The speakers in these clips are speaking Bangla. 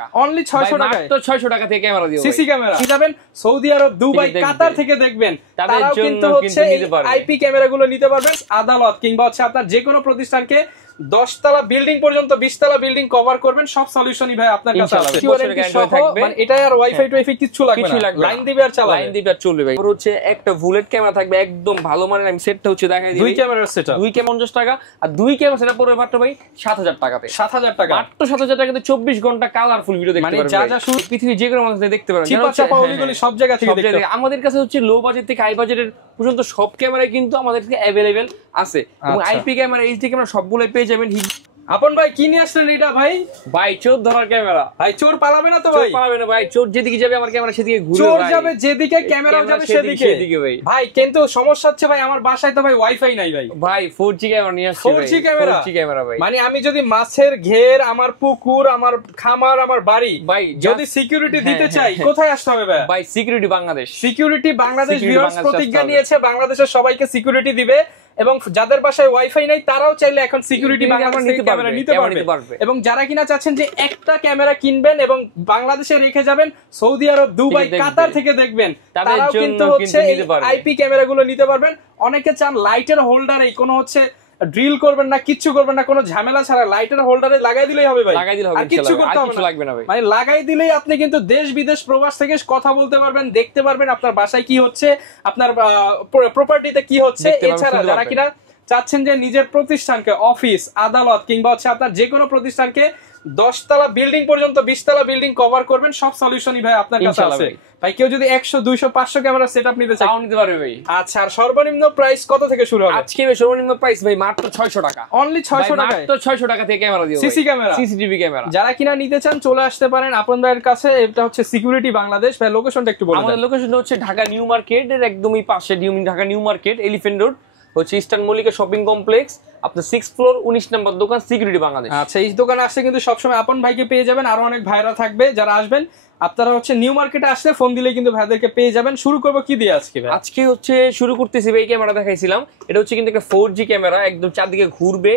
টাকা, অনলি 600 টাকায়, মাত্র 600 টাকা থেকে ক্যামেরা দিও। সিসি ক্যামেরা যাবেন সৌদি আরব, দুবাই, কাতার থেকে দেখবেন, তারাও কিন্তু হচ্ছে আইপি ক্যামেরাগুলো নিতে পারবেন। আদালত কিংবা হচ্ছে আপনার যে কোনো প্রতিষ্ঠানকে 10 তলা বিল্ডিং পর্যন্ত 20 তলা বিল্ডিং কভার করবেন, সব সলিউশনই ভাই আপনার কাছে আছে। মানে এটা আর ওয়াইফাই টুইফাই কিছু লাগবে না, লাইন দিবে আর চালাবে, লাইন দিবে আর চলবে ভাই। হচ্ছে একটা বুলেট ক্যামেরা থাকবে একদম ভালো মানের, আমি সেটটা হচ্ছে দেখাই দিই। দুই ক্যামেরার সেটআপ, 2 ক্যামেরা 50 টাকা, আর 2 ক্যামেরা সেটআপ পড়বে মাত্র ভাই 7000 টাকাতে। 7000 টাকা, মাত্র 7000 টাকাতে 24 ঘন্টা কালারফুল ভিডিও দেখতে পারবেন। মানে যা যা শুরু পৃথিবীর যে কোনো মানুষ দেখতে পারবেন, চিপা চাপা ওলিগলি সব জায়গা থেকে দেখতে পারবেন। আমাদের কাছে হচ্ছে লো বাজেট থেকে হাই বাজেটের পর্যন্ত সব ক্যামেরাই কিন্তু আমাদের কাছে अवेलेबल আছে, এবং আইপি ক্যামেরা, এইচডি ক্যামেরা সবগুলোই পেয়ে যাবেন। আপন ভাই কি নিয়ে আসলেন এটা ভাই? ভাই চোর ধরার ক্যামেরা ভাই, চোর পালাবে না তো ভাই? চোর পালাবে না ভাই, চোর যেদিকে যাবে আমার ক্যামেরা সেদিকে ঘুরবে, চোর যাবে যেদিকে ক্যামেরা যাবে সেদিকে ভাই। ভাই কিন্তু সমস্যা হচ্ছে ভাই আমার বাসায় তো ভাই ওয়াইফাই নাই ভাই। ভাই 4G ক্যামেরা নিয়ে আসছি ভাই, 4G ক্যামেরা ভাই। মানে আমি যদি মাছের ঘের, আমার পুকুর, আমার খামার, আমার বাড়ি ভাই যদি সিকিউরিটি দিতে চাই কোথায় আসতে হবে ভাই? ভাই security Bangladesh, security Bangladesh viewers প্রতিজ্ঞা নিয়েছে বাংলাদেশের সবাইকে সিকিউরিটি দিবে, এবং যাদের বাসায় ওয়াইফাই নাই তারাও চাইলে এখন সিকিউরিটি বাংলাদেশ থেকে ক্যামেরা নিতে পারবে। এবং যারা কিনা চাচ্ছেন যে একটা ক্যামেরা কিনবেন এবং বাংলাদেশে রেখে যাবেন, সৌদি আরব, দুবাই, কাতার থেকে দেখবেন, তারাও কিন্তু হচ্ছে আইপি ক্যামেরাগুলো নিতে পারবেন। অনেকে চান লাইটের হোল্ডারে কোনো হচ্ছে ড্রিল করবেন না, কিচ্ছু করবেন না, কোনো ঝামেলা ছাড়া লাইটের হোল্ডারে লাগাই দিলেই হবে ভাই, লাগাই দিলে হবে, আর কিচ্ছু করতে লাগবে না ভাই। মানে লাগাই দিলেই আপনি কিন্তু দেশ বিদেশ প্রবাস থেকে কথা বলতে পারবেন, দেখতে পারবেন আপনার বাসায় কি হচ্ছে, আপনার প্রপার্টিতে কি হচ্ছে। এছাড়া যারা কিনা চাচ্ছেন যে নিজের প্রতিষ্ঠানকে, অফিস, আদালত কিংবা হচ্ছে আপনার যে কোনো প্রতিষ্ঠানকে 10 তলা বিল্ডিং পর্যন্ত 20 তলা বিল্ডিং কভার করবেন, সব সলিউশনই ভাই আপনার কাছে আছে ভাই। কেউ যদি 100 200 500 ক্যামেরা সেটআপ নিতে চায় নিতে পারবে ভাই। আচ্ছা, আর সর্বনিম্ন প্রাইস কত থেকে শুরু হবে আজকে? সর্বনিম্ন প্রাইস ভাই মাত্র 600 টাকা, অনলি 600 টাকা, মাত্র 600 টাকা থেকে ক্যামেরা দিও। সিসি ক্যামেরা, সিসিটিভি ক্যামেরা যারা কিনা নিতে চান চলে আসতে পারেন আপন ভাইয়ের কাছে। এটা হচ্ছে সিকিউরিটি বাংলাদেশ ভাই। লোকেশনটা একটু বলুন। আমাদের লোকেশনটা হচ্ছে ঢাকা নিউ মার্কেটের একদমই পাশে, Dhaka new market, elephant road হচ্ছে ইস্টার্ন মল্লিকা শপিং কমপ্লেক্স, আপনার 6th ফ্লোর 19 নম্বর দোকান, সিকিউরিটি বাংলাদেশ। আচ্ছা, এই দোকানে আসলে কিন্তু সবসময় আপন ভাইকে পেয়ে যাবেন, আরো অনেক ভাইরা থাকবে যারা আসবেন। আপনারা হচ্ছে নিউ মার্কেটে আসলে ফোন দিলে কিন্তু ভাইদেরকে পেয়ে যাবেন। শুরু করব কি দিয়ে আজকে ভাই? আজকে হচ্ছে শুরু করতেছি ভাই, ক্যামেরা দেখাইছিলাম, এটা হচ্ছে কিন্তু একটা 4G ক্যামেরা, একদম চারদিকে ঘুরবে,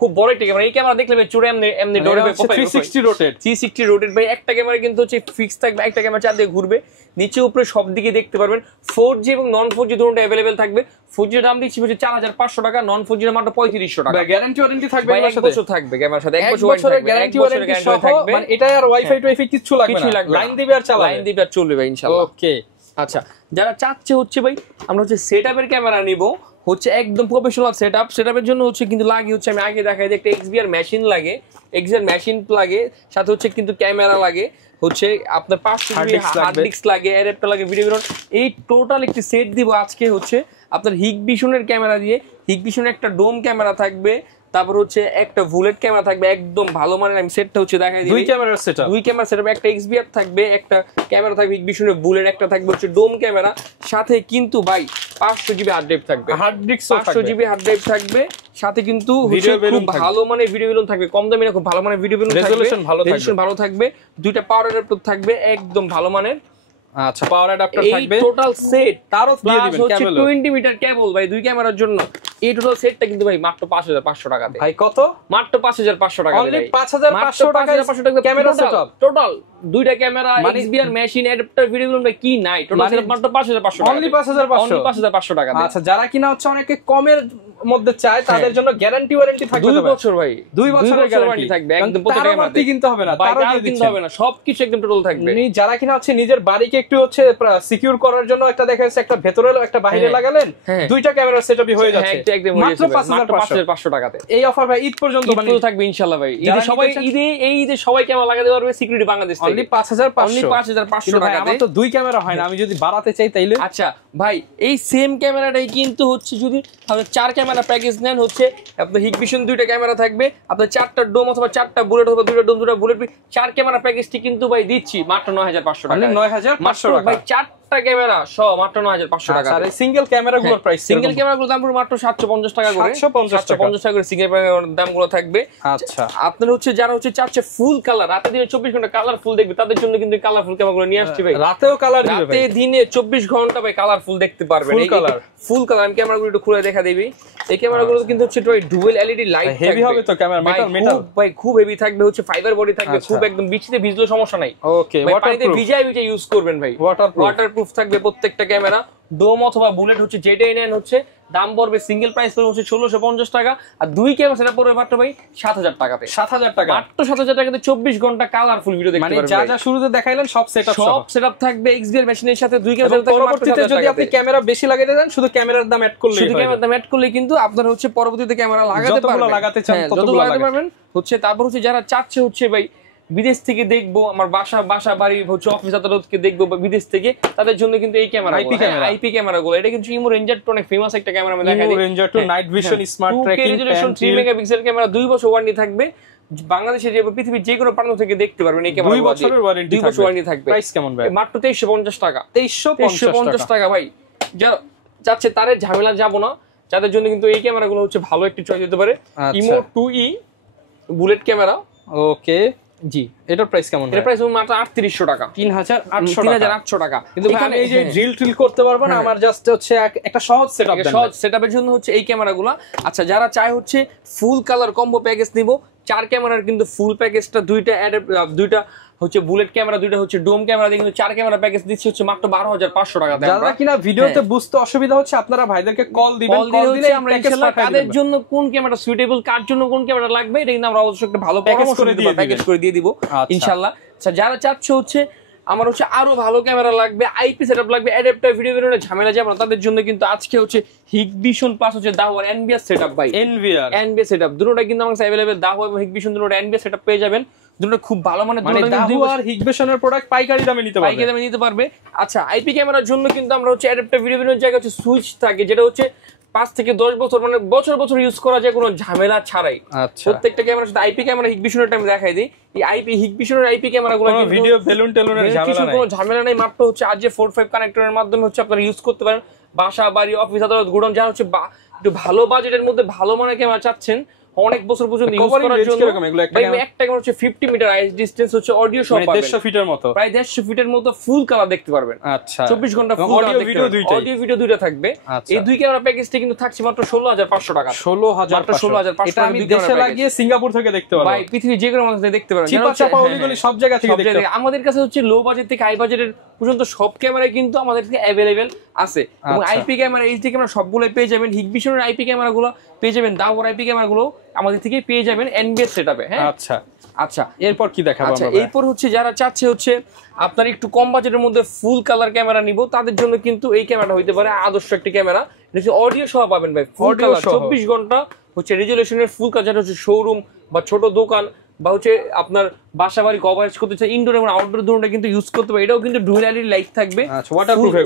খুব বড় একটা ক্যামেরা। এই ক্যামেরা দেখলে ভাই চোরে এমনি ডরে 360 রোটেট, 360 রোটেট ভাই। একটা ক্যামেরা কিন্তু হচ্ছে ফিক্স থাকবে, একটা ক্যামেরা চারদিকে ঘুরবে, নিচে উপরে সব দিকে দেখতে পারবেন। 4G এবং নন 4G দুটোটা अवेलेबल থাকবে। 4G এর দাম দিচ্ছি হচ্ছে 4500 টাকা, নন 4G এর মাত্র 3500 টাকা। গ্যারান্টি ওয়ারেন্টি থাকবে, এক বছর থাকবে ক্যামেরার সাথে, 1 বছরের গ্যারান্টি ওয়ারেন্টি থাকবে। মানে এটা আর ওয়াইফাই টুইফাই কিছু লাগবে না, লাইন দিবে আর চালাবে, লাইন দিবে আর চলবে ভাই ইনশাআল্লাহ। ওকে, আচ্ছা, যারা চাচ্ছে হচ্ছে ভাই আমরা হচ্ছে সেটআপের ক্যামেরা নিব, হচ্ছে একদম প্রফেশনাল সেটআপের জন্য হচ্ছে কিন্তু লাগে হচ্ছে, আমি আগে দেখাই যে একটা XBR মেশিন লাগে, XBR মেশিন লাগে, সাথে হচ্ছে কিন্তু ক্যামেরা লাগে, হচ্ছে আপনার 500 GB হার্ড ডিস্ক লাগে, অ্যাডাপ্টার লাগে, ভিডিও বেরোন, এই টোটাল একটি সেট দিব আজকে। হচ্ছে আপনার হিগভিশনের ক্যামেরা দিয়ে, হিগভিশনের একটা ডোম ক্যামেরা থাকবে, তারপর হচ্ছে একটা বুলেট ক্যামেরা থাকবে একদম ভালো মানের, আমি সেটটা হচ্ছে দেখাই দিই। 2 ক্যামেরার সেটআপ, 2 ক্যামেরা সেটআপ, একটা XBR থাকবে, একটা ক্যামেরা থাকবে হিগভিশনের বুলেট, একটা থাকবে হচ্ছে ডোম ক্যামেরা, সাথে কিন্তু ভাই 500 GB হার্ড ড্রাইভ থাকবে, hard disk 500 GB hard drive থাকবে, সাথে কিন্তু খুব ভালো মানের ভিডিও বেলুন থাকবে, কম দামে না খুব ভালো মানের ভিডিও বেলুন থাকবে, রেজোলিউশন ভালো থাকবে, দুইটা পাওয়ার অ্যাডাপ্টার থাকবে একদম ভালো মানের। আচ্ছা, পাওয়ার অ্যাডাপ্টার থাকবে, এই টোটাল সেট তারও দিয়ে দিবেন কেবল 20 মিটার কেবল ভাই, 2 ক্যামেরার জন্য। এই টোটাল সেটটা কিন্তু ভাই মাত্র 5500 টাকাতে। ভাই কত? মাত্র 5500 টাকা, অনলি 5500 টাকা ক্যামেরা সেটআপ, টোটাল দুইটা camera, XBR machine, adapter, video balun ভাই কি নাই, টোটাল সেট মাত্র 5500 টাকা, অনলি 5500 টাকা। আচ্ছা, যারা কিনা হচ্ছে অনেকে কমের মধ্যে চায় তাদের জন্য গ্যারান্টি ওয়ারেন্টি থাকবে 2 বছর ভাই, 2 বছরের গ্যারান্টি থাকবে, একদম প্রত্যেকটা ক্যামেরাতে কিনতে হবে না, তারও কিনতে হবে না, সবকিছু একদম টোটাল থাকবে। যারা কিনা হচ্ছে নিজের বাড়িকে একটু হচ্ছে সিকিউর করার জন্য একটা দেখা যাচ্ছে একটা ভেতরে একটা বাইরে লাগালেন, দুইটা ক্যামেরা সেটআপই হয়ে যাচ্ছে মাত্র 5500 টাকাতে। এই অফার ভাই ঈদ পর্যন্ত থাকবে ইনশাআল্লাহ ভাই। ঈদে সবাই ক্যামেরা লাগাতে পারবে সিকিউরিটি বাংলাদেশ থেকে, অনলি 5500 টাকাতে। আমার তো 2 ক্যামেরা হয় না, আমি যদি বাড়াতে চাই তাইলে। আচ্ছা ভাই, এই সেম ক্যামেরাটাই কিন্তু হচ্ছে যদি আপনি 4 ক্যামেরা প্যাকেজ নেন, হচ্ছে আপনার হিগভিশন 2টা ক্যামেরা থাকবে, আপনার 4টা ডোম অথবা 4টা বুলেট অথবা 2টা ডোম 2টা বুলেট, 4 ক্যামেরা প্যাকেজটি কিন্তু ভাই দিচ্ছি মাত্র 9500 টাকা, 9500 টাকা ভাই। 4টা ক্যামেরা সহ মাত্র 9500 টাকা। আর সিঙ্গেল ক্যামেরাগুলোর প্রাইস, সিঙ্গেল ক্যামেরাগুলোর দাম পুরো মাত্র 750 টাকা করে, 750 টাকা করে সিঙ্গেল ক্যামেরার দামগুলো থাকবে। আচ্ছা, আপনার হচ্ছে যারা হচ্ছে চাচ্ছে ফুল কালার, রাতে দিনে 24 ঘন্টা কালারফুল দেখবে, তাদের জন্য কিন্তু কালারফুল ক্যামেরাগুলো নিয়ে আসছে ভাই। রাতেও কালার দিবে ভাই, রাতে দিনে 24 ঘন্টা ভাই কালারফুল দেখতে পারবেন। এই ফুল কালার আমি ক্যামেরাগুলো একটু খুলে দেখা দিবি। এই ক্যামেরাগুলো কিন্তু হচ্ছে ডুয়াল এলইডি লাইট থাকবে, হেভি হবে তো ক্যামেরা, মেটাল ভাই খুব হেভি থাকবে, হচ্ছে ফাইবার বডি থাকবে, খুব একদম বৃষ্টিতে ভিজলেও সমস্যা নাই। ওকে, ওয়াটারপ্রুফ ভিজাই ইউজ করবেন ভাই, ওয়াটারপ্রুফ থাকবে প্রত্যেকটা ক্যামেরা। ডোম অথবা বুলেট হচ্ছে যেটাই নেন হচ্ছে দাম পড়বে সিঙ্গেল প্রাইস পড়বে হচ্ছে 1650 টাকা, আর দুই ক্যামেরা সেটা পড়বে মাত্র ভাই 7000 টাকাতে। 7000 টাকা, মাত্র 7000 টাকাতে 24 ঘন্টা কালারফুল ভিডিও দেখতে পারবেন। মানে যা যা শুরুতে দেখাইলেন সব সেটআপ থাকবে এক্সবিআর মেশিনের সাথে, দুই ক্যামেরা থাকবে। পরবর্তীতে যদি আপনি ক্যামেরা বেশি লাগাতে চান শুধু ক্যামেরার দাম অ্যাড করলেই, শুধু ক্যামেরার দাম অ্যাড করলে কিন্তু আপনারা হচ্ছে পরবর্তীতে ক্যামেরা লাগাতে পারবেন, যতগুলো লাগাতে চান ততগুলো লাগাতে পারবেন হচ্ছে। তারপর হচ্ছে যারা চাচ্ছে হচ্ছে ভাই বিদেশ থেকে দেখবো, আমার বাসা বাড়ি হচ্ছে অফিস আদালতকে দেখবো বিদেশ থেকে, তাদের জন্য কিন্তু এই ক্যামেরা আইপি ক্যামেরাগুলো, এটা কিন্তু ইমো রেঞ্জার 2 অনেক ফেমাস একটা ক্যামেরা, আমি দেখাই দিই। Imo ranger 2 night vision smart tracking, resolution 3 megapixel camera, 2 বছর ওয়ারেন্টি থাকবে। বাংলাদেশের যে পৃথিবীর যে কোনো প্রান্ত থেকে দেখতে পারবেন এই ক্যামেরা, 2 বছরের ওয়ারেন্টি, 2 বছর ওয়ারেন্টি থাকবে। প্রাইস কেমন ভাই? মাত্র 2350 টাকা, 2350 টাকা ভাই। যা চাচ্ছে তারে ঝামেলা যাব না, যাদের জন্য কিন্তু এই ক্যামেরাগুলো হচ্ছে ভালো একটি চয়েস হতে পারে। ইমো 2E বুলেট ক্যামেরা, ওকে জি, এটার প্রাইস কেমন? এর প্রাইস মাত্র 3800 টাকা, 3800 টাকা। কিন্তু এখানে এই যে ড্রিল করতে পারবো না, আমার জাস্ট হচ্ছে একটা সহজ সেটআপ দেন, সহজ সেটআপের জন্য হচ্ছে এই ক্যামেরাগুলো। আচ্ছা, যারা চায় হচ্ছে ফুল কালার কম্বো প্যাকেজ নিব, 4 ক্যামেরার কিন্তু ফুল প্যাকেজটা, দুইটা হচ্ছে বুলেট ক্যামেরা, দুইটা হচ্ছে ডোম ক্যামেরা দিয়ে কিন্তু 4 ক্যামেরা প্যাকেজ দিচ্ছে হচ্ছে মাত্র 12500 টাকা। যারা কিনা ভিডিওতে বুঝতে অসুবিধা হচ্ছে আপনারা ভাইদেরকে কল দিবেন, কল দিলে আমরা ইনশাআল্লাহ তাদের জন্য কোন ক্যামেরা সুইটেবল, কার জন্য কোন ক্যামেরা লাগবে এটা কিন্তু আমরা অবশ্যই একটা ভালো প্যাকেজ করে দিয়ে দিব ইনশাআল্লাহ। আচ্ছা, যারা চাচ্ছে হচ্ছে আমার হচ্ছে আরো ভালো ক্যামেরা লাগবে, আইপি সেটআপ লাগবে, অ্যাডাপ্টার ভিডিও বেরোনোর ঝামেলা যাবে না, তাদের জন্য কিন্তু আজকে হচ্ছে হিগভিশন প্লাস হচ্ছে দাওয়ার এনবিআর সেটআপ ভাই, এনবিআর সেটআপ দুটোটা কিন্তু আমার কাছে अवेलेबल। দাওয়া এবং হিগভিশন দুটোটা এনবিআর সেটআপ পেয়ে যাবেন, দুটো খুব ভালো মানের, মানে দাওয়া আর হিগভিশনের প্রোডাক্ট পাইকারি দামে নিতে পারবে। আচ্ছা, আইপি ক্যামেরার জন্য কিন্তু আমরা হচ্ছে অ্যাডাপ্টার ভিডিও বেরোনোর জায়গা হচ্ছে সুইচ থাকে, যেটা হচ্ছে 5 থেকে 10 বছর মানে বছর ইউজ করা যায় কোনো ঝামেলা ছাড়াই। প্রত্যেকটা ক্যামেরার সাথে আইপি ক্যামেরা হিগভিশনের টাইম দেখাই দিই, এই হিগভিশনের আইপি ক্যামেরাগুলো কিন্তু ভিডিও বেলুন টেলুনের কোনো ঝামেলা নাই, মাত্র হচ্ছে আজ যে 4-5 কানেক্টরের মাধ্যমে হচ্ছে আপনারা ইউজ করতে পারেন। বাসা বাড়ি অফিস আদালত গোডাউন, যারা হচ্ছে একটু ভালো বাজেটের মধ্যে ভালো মানের ক্যামেরা চাচ্ছেন অনেক বছর পর্যন্ত ইউজ করার জন্য, একটা ক্যামেরা হচ্ছে 50 মিটার আইস ডিসটেন্স হচ্ছে অডিও সহ পাবেন, 150 ফিটের মতো, প্রায় 150 ফিটের মতো ফুল কালার দেখতে পারবেন। আচ্ছা, 24 ঘন্টা ফুল অডিও ভিডিও দুইটা থাকবে। এই দুই ক্যামেরা প্যাকেজটা কিন্তু থাকছে মাত্র 16500 টাকা, 16500। এটা আমি দেশে লাগিয়ে সিঙ্গাপুর থেকে দেখতে পারবো ভাই, পৃথিবীর যে কোনো মানুষ দেখতে পারবেন, চিপাচাপা অলিগলি সব জায়গা থেকে দেখতে পারবেন। আমাদের কাছে হচ্ছে লো বাজেট থেকে হাই বাজেটের পর্যন্ত সব ক্যামেরাই কিন্তু আমাদের কাছে अवेलेबल আছে, এবং আইপি ক্যামেরা এইচডি ক্যামেরা সবগুলোই পেয়ে যাবেন। হিগভিশনের আইপি ক্যামেরাগুলো পেয়ে যাবেন, দাওয়ার আইপি ক্যামেরাগুলো আমাদের থেকে পেয়ে যাবেন এনবিএস সেটআপে। হ্যাঁ, আচ্ছা এরপর কি দেখাবো আমরা? এরপর হচ্ছে যারা চাচ্ছে হচ্ছে আপনার একটু কম বাজেটের মধ্যে ফুল কালার ক্যামেরা নিব, তাদের জন্য কিন্তু এই ক্যামেরাটা হইতে পারে আদর্শ একটি ক্যামেরা। এটা অডিও সহ পাবেন ভাই, ফুল কালার 24 ঘন্টা হচ্ছে রেজুলেশনের ফুল কালার, যেটা হচ্ছে শোরুম বা ছোট দোকান বা হচ্ছে আপনার বাসা বাড়ি কভারেজ করতে চাই, ইনডোর এবং আউটডোর দুটোটা কিন্তু ইউজ করতে পারে। এটাও কিন্তু ডুয়াল এলইডি লাইট থাকবে,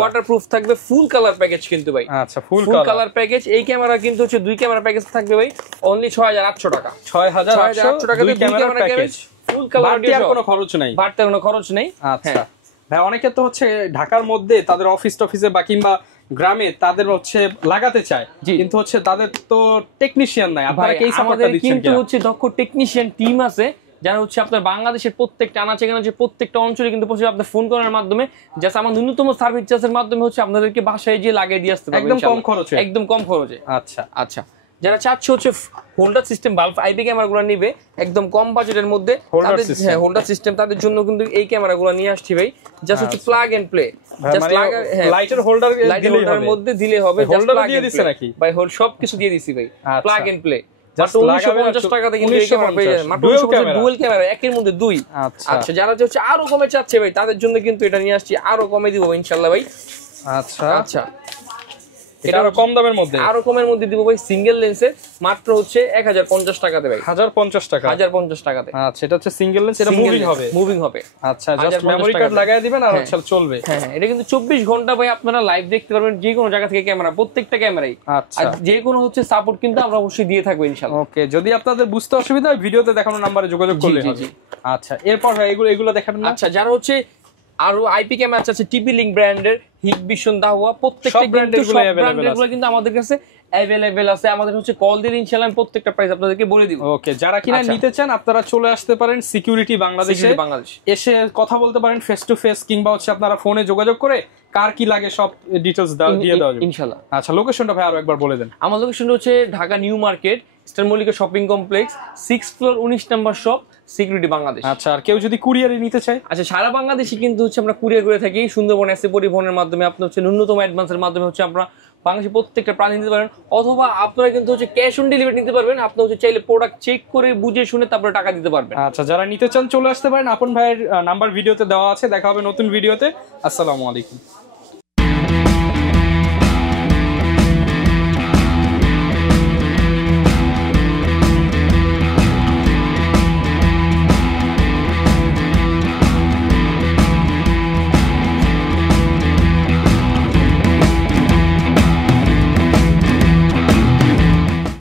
ওয়াটারপ্রুফ থাকবে, ফুল কালার প্যাকেজ কিন্তু ভাই। আচ্ছা, ফুল কালার প্যাকেজ। এই ক্যামেরা কিন্তু হচ্ছে দুই ক্যামেরা প্যাকেজ থাকবে ভাই অনলি 6800 টাকা, 6800 টাকা দিয়ে ক্যামেরা প্যাকেজ, ফুল কালার, বাড়তি কোনো খরচ নাই, বাড়তি কোনো খরচ নেই। আচ্ছা ভাই, অনেকে তো হচ্ছে ঢাকার মধ্যে তাদের অফিস টফিসে বা কিংবা গ্রামে তাদের হচ্ছে লাগাতে চায়, কিন্তু হচ্ছে তাদের তো টেকনিশিয়ান নাই, আপনারা কি এই সাপোর্টটা দিচ্ছেন? কিন্তু হচ্ছে দক্ষ টেকনিশিয়ান টিম আছে, যারা হচ্ছে আপনার বাংলাদেশের প্রত্যেকটা আনাচে প্রত্যেকটা অঞ্চলে কিন্তু আপনার ফোন করার মাধ্যমে জাস্ট আমার ন্যূনতম সার্ভিস চার্জের মাধ্যমে হচ্ছে আপনাদেরকে বাসায় গিয়ে লাগিয়ে দিয়ে আসতে পারবে একদম কম খরচে। আচ্ছা, যারা চাচ্ছে হচ্ছে হোন্ডা সিস্টেম বাল্ব আইপি ক্যামেরাগুলো নিবে একদম কম বাজেটের মধ্যে, হোন্ডা সিস্টেম, তাদের জন্য কিন্তু এই ক্যামেরাগুলো নিয়ে আসছি ভাই। জাস্ট হচ্ছে প্লাগ এন্ড প্লে, জাস্ট লাইটের হোল্ডার মধ্যে দিলে হবে, হোল্ডার দিয়ে দিছে নাকি ভাই? সবকিছু দিয়ে দিছি ভাই, প্লাগ এন্ড প্লে। 1950 টাকাতে কিন্তু এই ক্যামেরা পেয়ে যাবেন, মাত্র ডুয়াল ক্যামেরা, একের মধ্যে দুই। আচ্ছা, যারা হচ্ছে আরো কমে চাচ্ছে ভাই, তাদের জন্য কিন্তু এটা নিয়ে আসছি, আরো কমে দিব ইনশাআল্লাহ ভাই। আচ্ছা, এটা আরো কম দামের মধ্যে, আরো কমের মধ্যে দিব ভাই, সিঙ্গেল লেন্সের মাত্র হচ্ছে 1050 টাকাতে ভাই, 1050 টাকাতে। আচ্ছা, এটা হচ্ছে সিঙ্গেল লেন্স, এটা মুভিং হবে। আচ্ছা, জাস্ট মেমরি কার্ড লাগায় দিবেন আর হচ্ছে চলবে। হ্যাঁ, এটা কিন্তু 24 ঘন্টা ভাই আপনারা লাইভ দেখতে পারবেন, যে কোনো জায়গা থেকে ক্যামেরা, প্রত্যেকটা ক্যামেরাই। আচ্ছা, আর যে কোনো হচ্ছে সাপোর্ট কিন্তু আমরা অবশ্যই দিয়ে থাকবো ইনশাআল্লাহ। ওকে, যদি আপনাদের বুঝতে অসুবিধা হয় ভিডিওতে দেখানো নম্বরে যোগাযোগ করলে হবে। আচ্ছা, এরপর ভাই এগুলো দেখাবেন না? আচ্ছা, যারা হচ্ছে আরো আইপি ক্যামেরা আছে টিপি লিংক ব্র্যান্ডের, হিগবিশন, দাহুয়া, প্রত্যেকটা ব্র্যান্ডের গুলো কিন্তু আমাদের কাছে অ্যাভেলেবেল আছে। আমাদের হচ্ছে কল দিয়ে ইনশাআল্লাহ আমি প্রত্যেকটা প্রাইস আপনাদেরকে বলে দিব। ওকে, যারা কিনা নিতে চান আপনারা চলে আসতে পারেন সিকিউরিটি বাংলাদেশে, এসে কথা বলতে পারেন ফেস টু ফেস, কিংবা হচ্ছে আপনারা ফোনে যোগাযোগ করে কার কি লাগে সব ডিটেইলস দিয়ে দেওয়া যাবে ইনশাআল্লাহ। আচ্ছা, লোকেশনটা ভাই আরো একবার বলে দেন। আমার লোকেশনটা হচ্ছে Dhaka new market, star Mallika shopping complex, 6th floor, 19 নম্বর শপ, সিকিউরিটি বাংলাদেশ। আচ্ছা, আর কেউ যদি কুরিয়ারে নিতে চায়? আচ্ছা, সারা বাংলাদেশে কিন্তু হচ্ছে আমরা কুরিয়ার করে থাকি। সুন্দরবন এসে পরিবহনের মাধ্যমে আপনি হচ্ছে ন্যূনতম অ্যাডভান্সের মাধ্যমে হচ্ছে আমরা বাংলাদেশে প্রত্যেকটা প্রাণ নিতে পারেন, অথবা আপনারা কিন্তু হচ্ছে ক্যাশ অন ডেলিভারি নিতে পারবেন। আপনি হচ্ছে চাইলে প্রোডাক্ট চেক করে বুঝে শুনে তারপরে টাকা দিতে পারবেন। আচ্ছা, যারা নিতে চান চলে আসতে পারেন। আপন ভাইয়ের নাম্বার ভিডিওতে দেওয়া আছে। দেখা হবে নতুন ভিডিওতে। আসসালামু আলাইকুম।